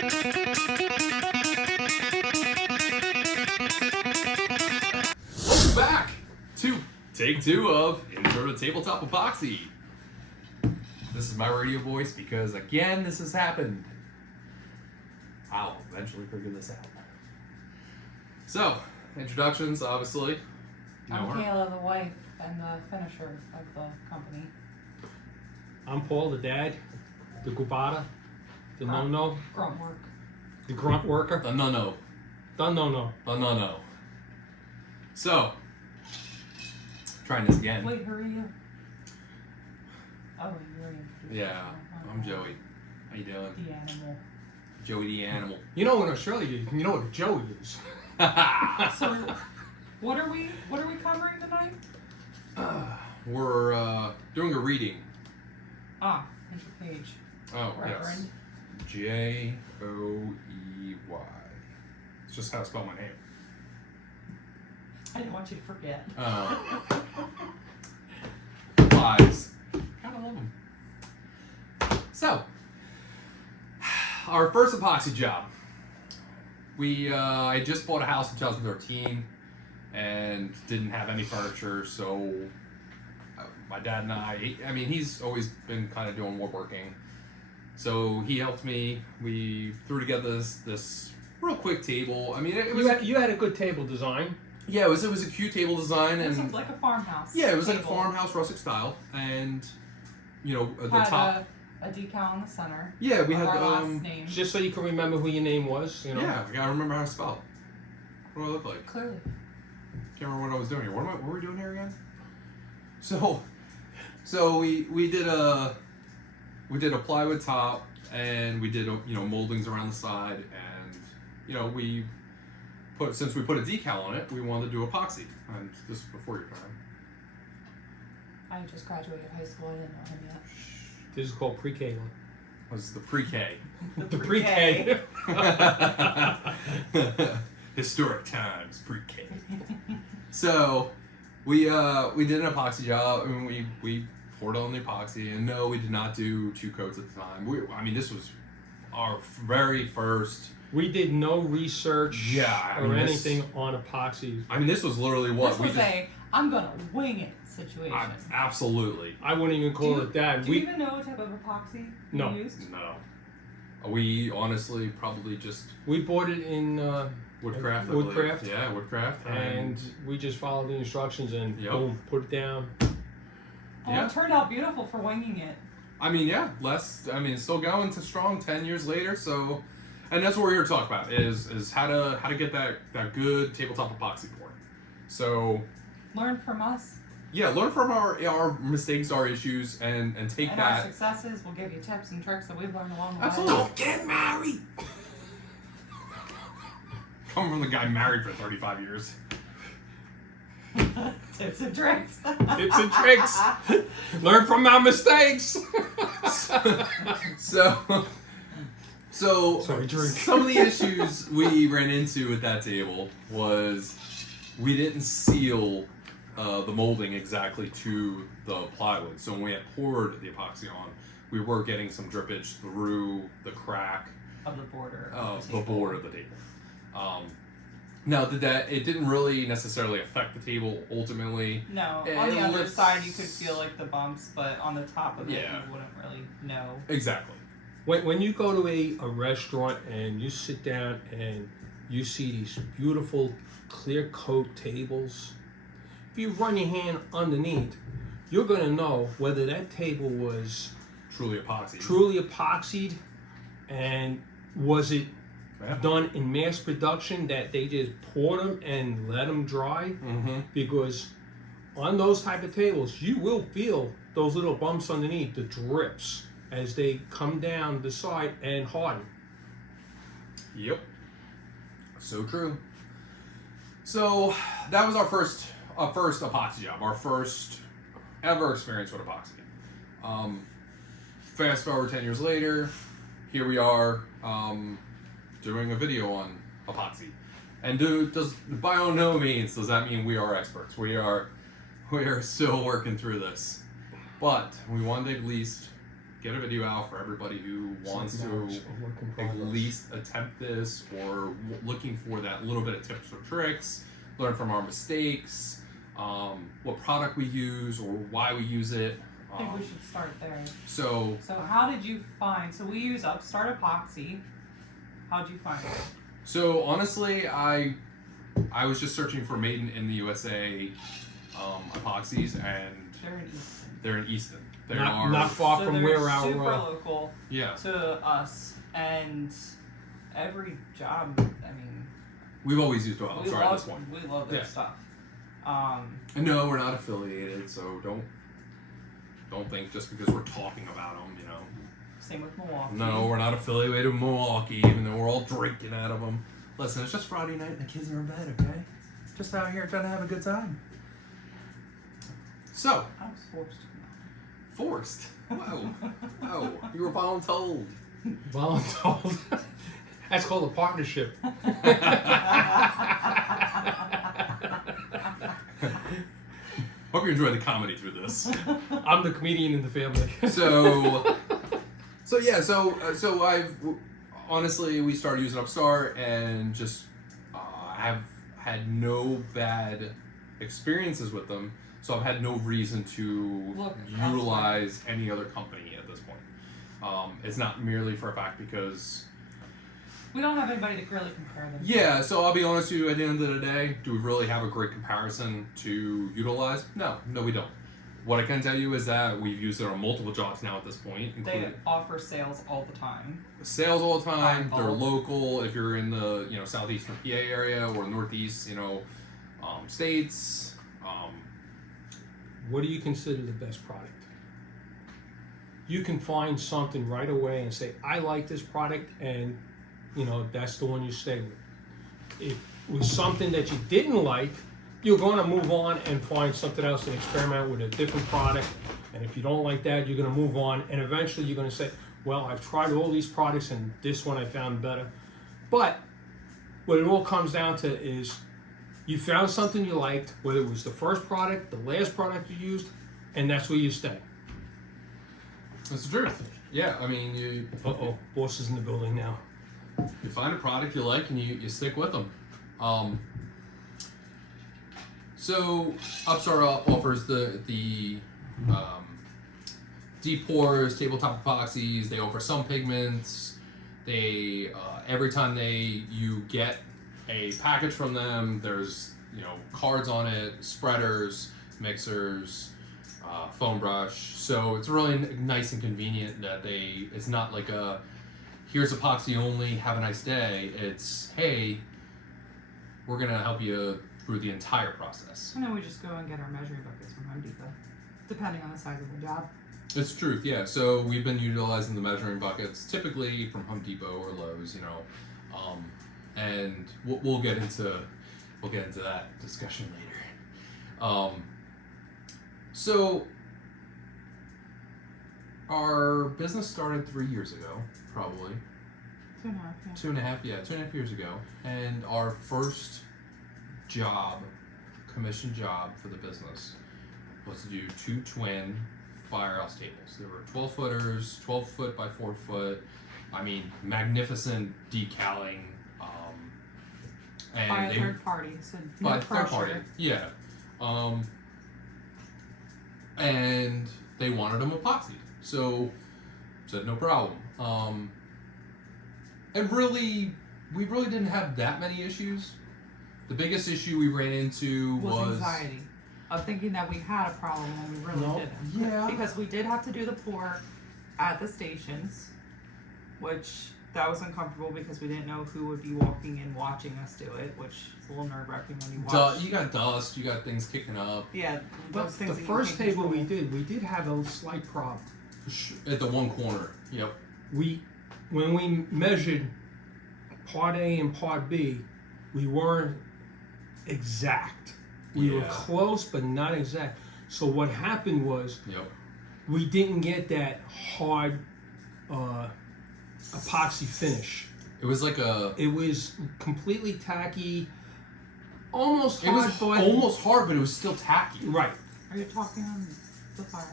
Welcome back to take 2 of Intro to Tabletop Epoxy. This is my radio voice because, again, this has happened. I'll eventually figure this out. So, introductions, obviously. I'm Kayla, the wife and the finisher of the company. I'm Paul, the dad, the gubata, the no-no, Grunt work. the grunt worker, The no-no. the no-no. The no-no. So, trying this again. Wait, who are you? Oh, you're introduced. Yeah, I'm Joey. How you doing? The animal. Joey the animal. You know in Australia, you know what a Joey is. So, what are we covering tonight? We're doing a reading. Ah, here's your page. Oh, Reverend. yes. Joey. It's just how I spell my name. I didn't want you to forget. Lies. Gotta love them. So, our first epoxy job. I just bought a house in 2013 and didn't have any furniture, so my dad and I mean, he's always been kind of doing woodworking. So he helped me. We threw together this real quick table. I mean, You had a good table design. Yeah, it was a cute table design, It was and like a farmhouse. yeah, it was like a table. farmhouse rustic style, and the Had top. a decal in the center. Yeah, we of had our last name. Just so you can remember who your name was, you know. Yeah, I gotta remember how to spell. What do I look like? Clearly. Can't remember what I was doing here. What were we doing here again? So we did a plywood top, and we did moldings around the side, and since we put a decal on it, we wanted to do epoxy. And this is before your time. I just graduated high school. I didn't know him yet. This is called pre-K. Was the pre-K. The pre-K. Historic times, pre-K. So we did an epoxy job, and we poured on the epoxy, and no, we did not do 2 coats at the time. This was our very first. We did no research or this- anything on epoxy. This was literally what This was I'm gonna wing it situation. Absolutely. I wouldn't even call it that. Do you even know what type of epoxy No. you used? No. We honestly probably just We bought it in woodcraft. I Woodcraft. believe. Yeah, woodcraft. and we just followed the instructions and Yep. boom, put it down. Oh, Yeah. it turned out beautiful for winging it. It's still going to strong 10 years later, so, and that's what we're here to talk about is how to get that good tabletop epoxy poured. So, Learn from us yeah, learn from our mistakes, our issues, and take and our that. successes. We'll give you tips and tricks that we've learned along the way. Absolutely. Don't get married. Coming from the guy married for 35 years. Tips and tricks. Tips and tricks. Learn from our mistakes. So Sorry, drink. some of the issues we ran into at that table was we didn't seal the molding exactly to the plywood. So when we had poured the epoxy on, we were getting some drippage through the crack Of the border. of the board of the table. Now, it didn't really necessarily affect the table ultimately. No, It on the other looks- side you could feel like the bumps, but on the top of it Yeah. you wouldn't really know. Exactly. When you go to a restaurant and you sit down and you see these beautiful clear coat tables, if you run your hand underneath, you're going to know whether that table was Truly epoxy. truly epoxied and was it Yeah. done in mass production that they just poured them and let them dry. Mm-hmm. Because on those type of tables you will feel those little bumps underneath, the drips, as they come down the side and harden. Yep. So true. So that was our first epoxy job, our first ever experience with epoxy. Fast forward 10 years later, here we are doing a video on epoxy. And by no means does that mean we are experts. We are still working through this. But we wanted to at least get a video out for everybody who wants to at least attempt this or looking for that little bit of tips or tricks, learn from our mistakes, what product we use or why we use it. I think we should start there. So how did you find, so we use Upstart Epoxy. How did you find it? So honestly, I was just searching for made in the USA epoxies, and They're in Easton. they're in Easton. They Not far from where they're our super local yeah. to us, and every job, I mean, We've always used Upstart at this point. we love their Yeah. stuff. And no, we're not affiliated, so don't think just because we're talking about them, you know. Same with Milwaukee. No, we're not affiliated with Milwaukee, even though we're all drinking out of them. Listen, it's just Friday night and the kids are in bed, okay? Just out here trying to have a good time. So, I was forced to. forced. Whoa. Whoa. You were voluntold. Voluntold. That's called a partnership. Hope you enjoy the comedy through this. I'm the comedian in the family. So I've honestly, we started using Upstart and just have had no bad experiences with them. So I've had no reason to utilize any other company at this point. It's not merely for a fact because we don't have anybody to really compare them to. yeah, so I'll be honest with you, at the end of the day, do we really have a great comparison to utilize? No, we don't. What I can tell you is that we've used it on multiple jobs now at this point. They offer sales all the time. Sales all the time. They're local. If you're in the southeastern PA area or northeast, states. What do you consider the best product? You can find something right away and say, I like this product, and that's the one you stay with. If it was something that you didn't like, you're going to move on and find something else and experiment with a different product. And if you don't like that, you're going to move on, and eventually you're going to say, well, I've tried all these products and this one I found better. But what it all comes down to is you found something you liked, whether it was the first product, the last product you used, and that's where you stay. That's the truth. Yeah, I mean, you Boss is in the building now. You find a product you like and you stick with them. So Upstart offers the deep pores, tabletop epoxies. They offer some pigments. They every time you get a package from them, there's cards on it, spreaders, mixers, foam brush. So it's really nice and convenient that it's not like a here's epoxy only, have a nice day. It's, hey, we're gonna help you through the entire process. And then we just go and get our measuring buckets from Home Depot, depending on the size of the job. It's the truth, yeah. So we've been utilizing the measuring buckets, typically from Home Depot or Lowe's, and we'll get into that discussion later. So our business started 3 years ago, probably. 2.5, yeah. 2.5 years ago. And our first commission job for the business was to do 2 twin firehouse tables. They were 12 footers, 12 foot by 4 foot. I mean, magnificent decaling. And by a third party, so no by pressure. third party, yeah. And they wanted them epoxied, so said no problem. And really, we really didn't have that many issues. The biggest issue we ran into was anxiety of thinking that we had a problem when we really didn't. Yeah. Because we did have to do the pour at the stations, which that was uncomfortable because we didn't know who would be walking in watching us do it, which is a little nerve-wracking when you watch. You got dust, you got things kicking up. Yeah, But those things the that first you can't table control. we did have a slight problem. At the one corner. Yep. When we measured part A and part B, we weren't exact. We were close, but not exact. So what happened was we didn't get that hard epoxy finish. It was like It was completely tacky, almost it hard. was almost hard, but it was still tacky. Right. Are you talking on the fire?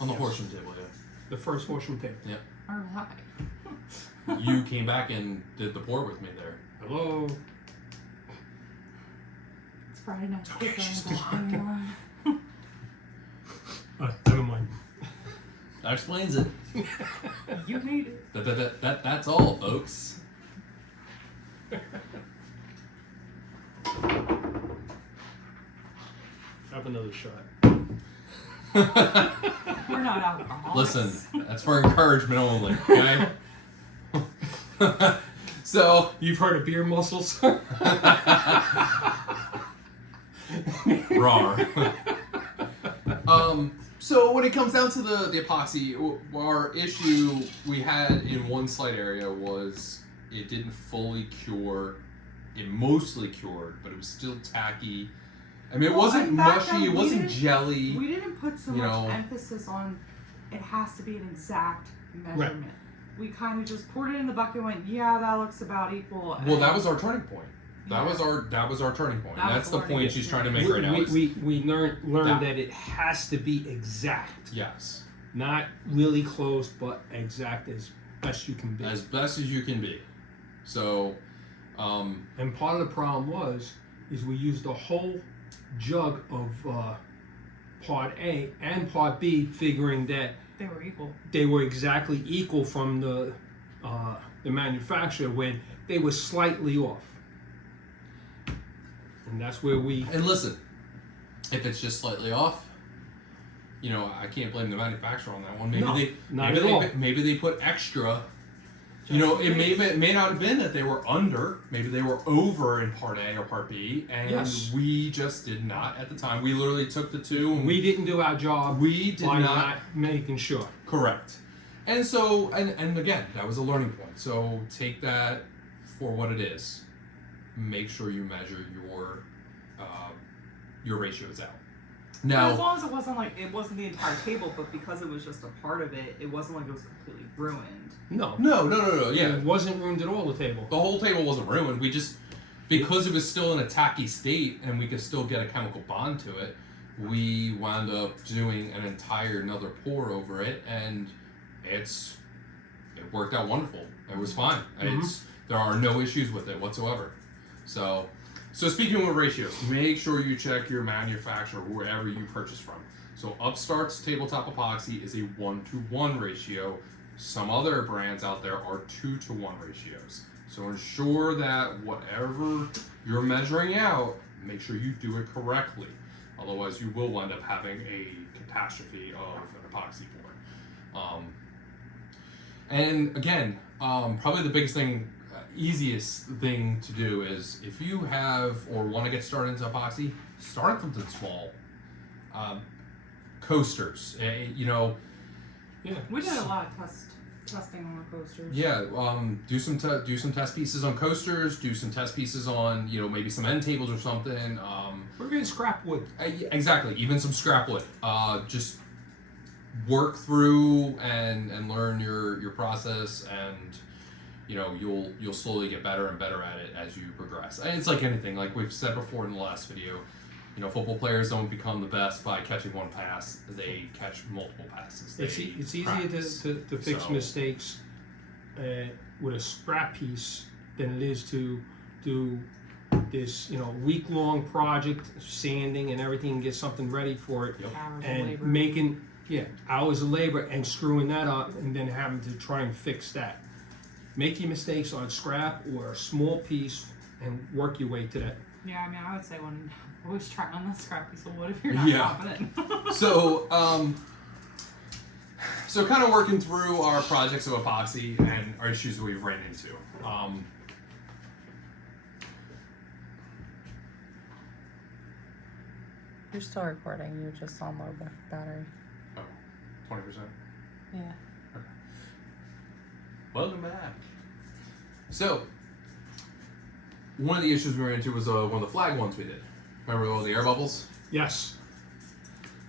On the portion table, yeah. The first washroom table. Yep. Alright. You came back and did the pour with me there. Hello. It's Friday night. It's okay, Kids she's aren't still going anymore. Never mind. That explains it. You made it. That's all, folks. Have another shot. We're not alcoholics. Listen, that's for encouragement only, okay? So, You've heard of beer muscles? rar. So when it comes down to the epoxy, our issue we had in one slight area was it didn't fully cure. It mostly cured, but it was still tacky. I mean, it wasn't and back mushy, then, it we wasn't didn't- jelly. We didn't put so you much know. emphasis on it has to be an exact measurement. We kind of just poured it in the bucket and went, yeah, that looks about equal. Well, and that was our turning point. That Yeah. was our turning point. That And was that's the learning point she's trying to make we, right now. is- we learned that- that it has to be exact. yes, Not really close, but exact as best you can be. as best as you can be. So, And part of the problem is we used a whole jug of part A and part B, figuring that they were equal. they were exactly equal from the manufacturer when they were slightly off. And that's where we. and listen, if it's just slightly off, you know, I can't blame the manufacturer on that one. Maybe No, they not maybe at all. maybe they put extra. You Just know, in case. it may not have been that they were under. Maybe they were over in part A or part B, and Yes. we just did not at the time. We literally took the two. And We didn't do our job we did by not making sure. correct. And so, and again, that was a learning point. So take that for what it is. Make sure you measure your ratios out. As Now, long as it wasn't the entire table, but because it was just a part of it, it wasn't like it was completely ruined. No. no. Yeah, It wasn't ruined at all, the table. the whole table wasn't ruined. We just, because it was still in a tacky state and we could still get a chemical bond to it, we wound up doing an entire another pour over it, and it worked out wonderful. It was fine. There are no issues with it whatsoever. So speaking of ratios, make sure you check your manufacturer wherever you purchase from. So Upstart's tabletop epoxy is a 1-to-1 ratio. Some other brands out there are 2-to-1 ratios. So ensure that whatever you're measuring out, make sure you do it correctly. Otherwise, you will wind up having a catastrophe of an epoxy pour. And again, probably the biggest thing, easiest thing to do is if you have or want to get started into epoxy, start with something small. Coasters, you know. Yeah. We did a lot of testing on the coasters. Yeah, do some test pieces on coasters. Do some test pieces on maybe some end tables or something. We're getting scrap wood. Exactly, even some scrap wood. Just work through and learn your process, and you'll slowly get better and better at it as you progress. And it's like anything, like we've said before in the last video. Football players don't become the best by catching one pass; they catch multiple passes. It's easier to fix mistakes with a scrap piece than it is to do this week-long project, sanding and everything, and get something ready for it, Yep. Hours of and labor. making hours of labor and screwing that up, and then having to try and fix that. Make your mistakes on scrap or a small piece and work your way to that. Yeah, I mean, I would say always try on the scrap piece of wood if you're not Yeah. confident. So kind of working through our projects of epoxy and our issues that we've ran into. You're still recording. You're just on low battery. 20%. Yeah. Welcome back. So, one of the issues we ran into was one of the flag ones we did. Remember all the air bubbles? Yes.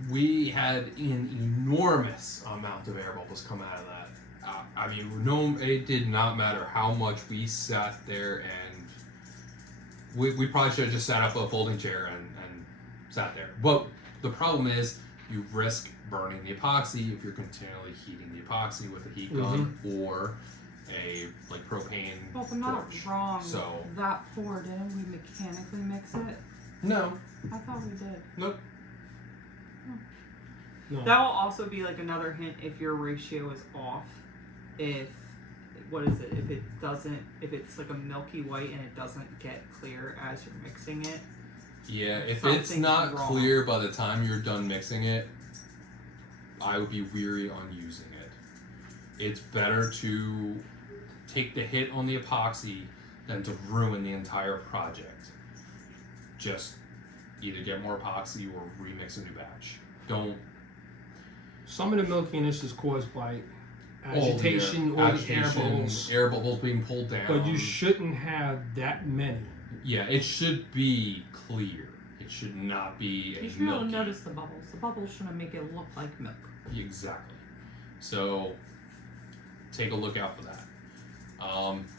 We had an enormous amount of air bubbles come out of that. I mean, it did not matter how much we sat there, and we probably should have just sat up a folding chair and sat there. But the problem is, you risk burning the epoxy if you're continually heating the epoxy with a heat gun or a like propane Well, if I'm not torch. wrong, So that pour, didn't we mechanically mix it? no, I thought we did. nope. No. That will also be like another hint if your ratio is off. If what is it? If it's like a milky white and it doesn't get clear as you're mixing it. Yeah, if it's Something's not wrong. clear by the time you're done mixing it, I would be weary on using it. It's better to take the hit on the epoxy than to ruin the entire project. Just either get more epoxy or remix a new batch. Don't. Some of the milkiness is caused by agitation or the air bubbles. Air bubbles being pulled down. But you shouldn't have that many. Yeah, it should be clear. It should not be a You should be able to milky. notice the bubbles. The bubbles shouldn't make it look like milk. Exactly. So take a look out for that.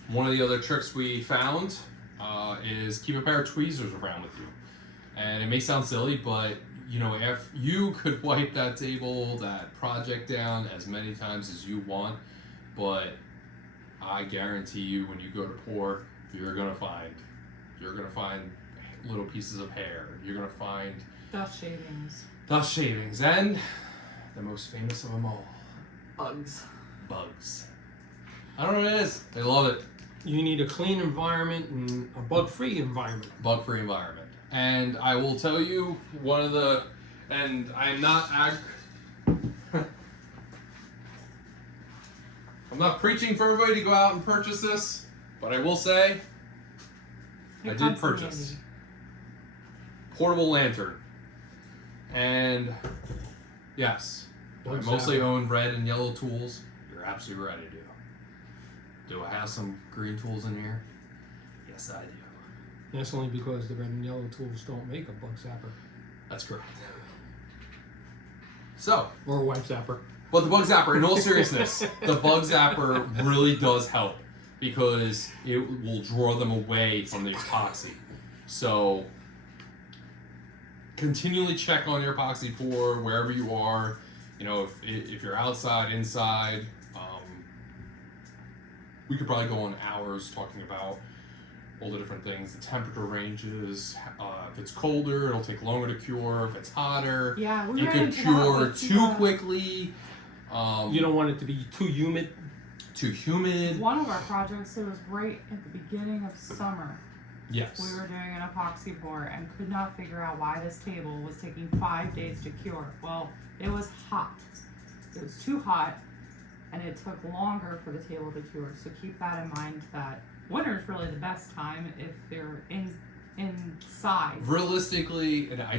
One of the other tricks we found is keep a pair of tweezers around with you. And it may sound silly, but you know, if you could wipe that table, that project down as many times as you want, but I guarantee you when you go to pour, you're gonna find little pieces of hair. You're gonna find Dust shavings. and the most famous of them all, Bugs. bugs. I don't know what it is. They love it. You need a clean environment and a bug-free environment. Bug-free environment. And I will tell you and I'm not I'm not preaching for everybody to go out and purchase this, but I will say I It did comes in purchase handy. portable lantern. And yes, I What's mostly that? own red and yellow tools. You're absolutely right, I do. Do I have some green tools in here? Yes, I do. That's only because the red and yellow tools don't make a bug zapper. That's correct. So, Or a white zapper. but the bug zapper, in all seriousness, the bug zapper really does help because it will draw them away from the epoxy. So, continually check on your epoxy pour wherever you are. You know, if you're outside, inside. We could probably go on hours talking about all the different things, the temperature ranges. If it's colder, it'll take longer to cure. If it's hotter, Yeah, we it ran could into that cure with too the- quickly. You don't want it to be too humid. Too humid. One of our projects, it was right at the beginning of summer. Yes. We were doing an epoxy pour and could not figure out why this table was taking 5 days to cure. Well, it was hot. It was too hot, and it took longer for the table to cure. So keep that in mind that winter is really the best time if they're inside. Realistically, and I